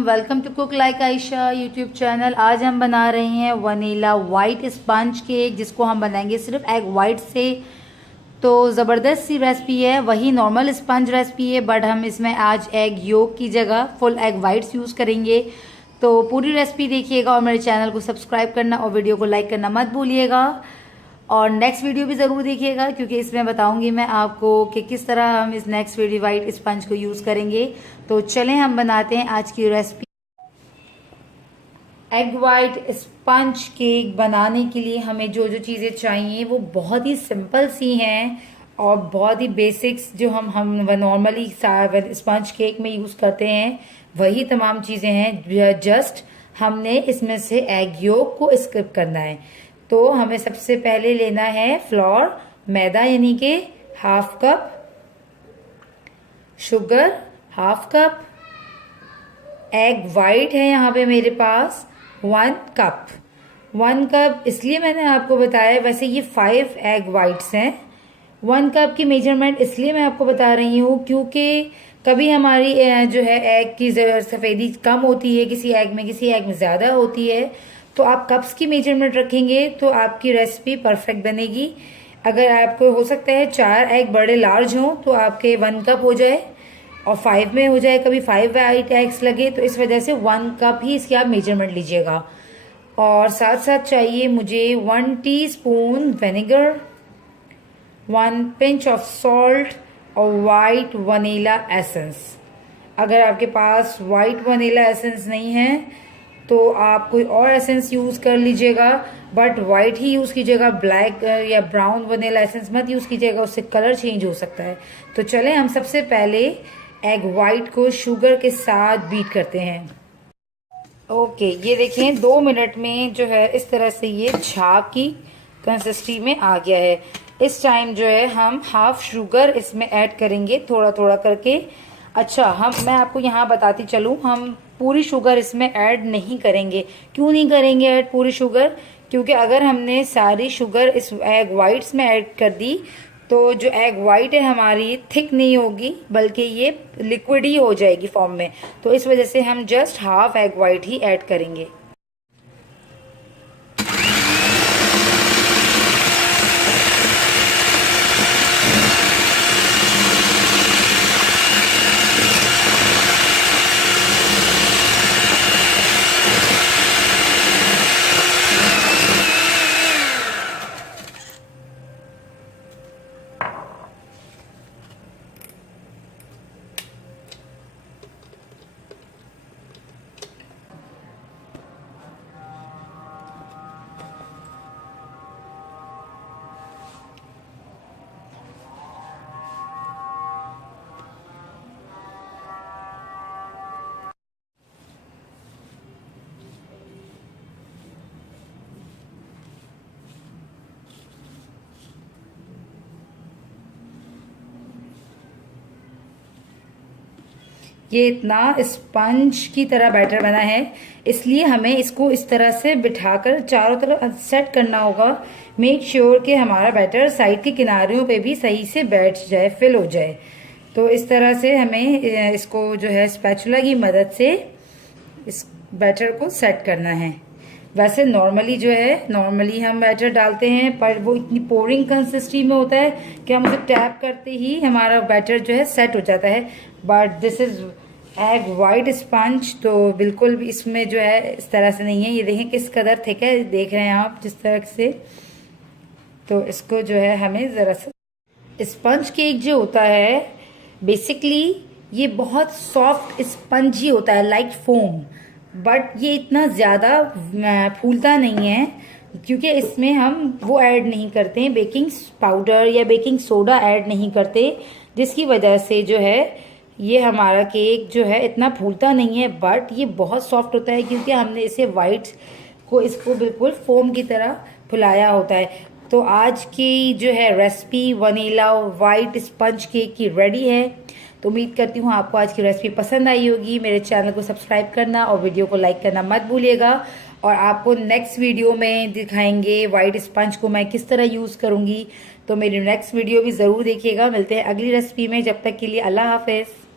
Welcome to cook like Ayesha YouTube channel. आज हम बना रहे हैं वनीला वाइट स्पंज केक, जिसको हम बनाएंगे सिर्फ एग वाइट से। तो ज़बरदस्त सी रेसिपी है, वही नॉर्मल स्पंज रेसिपी है, बट हम इसमें आज एग योक की जगह फुल एग वाइट्स यूज़ करेंगे। तो पूरी रेसिपी देखिएगा और मेरे चैनल को सब्सक्राइब करना और वीडियो को लाइक करना मत भूलिएगा। और नेक्स्ट वीडियो भी ज़रूर देखिएगा, क्योंकि इसमें बताऊंगी मैं आपको कि किस तरह हम इस नेक्स्ट वीडियो वाइट स्पंज को यूज़ करेंगे। तो चलें हम बनाते हैं आज की recipe. Egg white sponge cake बनाने के लिए हमें जो जो चीज़ें चाहिए वो बहुत ही सिंपल सी हैं और बहुत ही बेसिक्स जो हम नॉर्मली स्पंज केक में यूज़ करते हैं वही तमाम चीज़ें हैं। जस्ट हमने इसमें से एग योक को स्किप करना है। तो हमें सबसे पहले लेना है फ्लोर, मैदा यानी कि half cup, sugar half cup, egg white है यहाँ पे मेरे पास 1 कप। 1 कप इसलिए मैंने आपको बताया, वैसे ये 5 एग वाइट्स हैं। 1 कप की मेजरमेंट इसलिए मैं आपको बता रही हूँ क्योंकि कभी हमारी जो है एग की सफ़ेदी कम होती है, किसी एग में ज़्यादा होती है। तो आप कप्स की मेजरमेंट रखेंगे तो आपकी रेसिपी परफेक्ट बनेगी। अगर आपको हो सकता है 4 एग बड़े लार्ज हों तो आपके 1 कप हो जाए और 5 में हो जाए, कभी 5 वाइट एग्स लगे, तो इस वजह से 1 कप ही इसकी आप मेजरमेंट लीजिएगा। और साथ साथ चाहिए मुझे 1 teaspoon vinegar, 1 pinch of salt और वाइट वनीला एसेंस। अगर आपके पास वाइट वनीला एसेंस नहीं है तो आप कोई और एसेंस यूज़ कर लीजिएगा, बट वाइट ही यूज़ कीजिएगा। ब्लैक या ब्राउन वनीला एसेंस मत यूज़ कीजिएगा, उससे कलर चेंज हो सकता है। तो चलें हम सबसे पहले एग वाइट को शुगर के साथ बीट करते हैं। ओके, ये देखें 2 मिनट में जो है इस तरह से ये छाछ की कंसिस्टेंसी में आ गया है। इस टाइम जो है हम हाफ शुगर इसमें ऐड करेंगे थोड़ा थोड़ा करके। अच्छा, मैं आपको यहाँ बताती चलूँ, हम पूरी शुगर इसमें ऐड नहीं करेंगे। क्यों नहीं करेंगे ऐड पूरी शुगर? क्योंकि अगर हमने सारी शुगर इस एग वाइट्स में ऐड कर दी तो जो एग वाइट है हमारी थिक नहीं होगी, बल्कि ये लिक्विड ही हो जाएगी फॉर्म में। तो इस वजह से हम जस्ट हाफ एग वाइट ही ऐड करेंगे। ये इतना स्पंज की तरह बैटर बना है, इसलिए हमें इसको इस तरह से बिठाकर चारों तरफ सेट करना होगा। मेक श्योर कि हमारा बैटर साइड के किनारों पे भी सही से बैठ जाए, फिल हो जाए। तो इस तरह से हमें इसको जो है स्पैचुला की मदद से इस बैटर को सेट करना है। वैसे नॉर्मली हम बैटर डालते हैं, पर वो इतनी पोरिंग कंसिस्टेंसी में होता है कि हम उसे टैप करते ही हमारा बैटर जो है सेट हो जाता है। But this is egg white sponge, तो बिल्कुल भी इसमें जो है इस तरह से नहीं है। ये देखें किस कदर थिक है, देख रहे हैं आप जिस तरह से। तो इसको जो है हमें ज़रा सा, स्पंज केक जो होता है बेसिकली ये बहुत सॉफ्ट स्पंज ही होता है, लाइक फोम। बट ये इतना ज़्यादा फूलता नहीं है क्योंकि इसमें हम वो ऐड नहीं करते हैं, बेकिंग पाउडर या बेकिंग सोडा ऐड नहीं करते, जिसकी वजह से जो है ये हमारा केक जो है इतना फूलता नहीं है। बट ये बहुत सॉफ्ट होता है क्योंकि हमने इसे इसको बिल्कुल फोम की तरह फुलाया होता है। तो आज की जो है recipe vanilla white sponge cake की रेडी है। तो उम्मीद करती हूँ आपको आज की रेसिपी पसंद आई होगी। मेरे चैनल को सब्सक्राइब करना और वीडियो को लाइक करना मत भूलिएगा। और आपको नेक्स्ट वीडियो में दिखाएंगे वाइट स्पंज को मैं किस तरह यूज़ करूँगी। तो मेरी नेक्स्ट वीडियो भी ज़रूर देखिएगा। मिलते हैं अगली रेसिपी में, जब तक के लिए अल्लाह हाफिज़।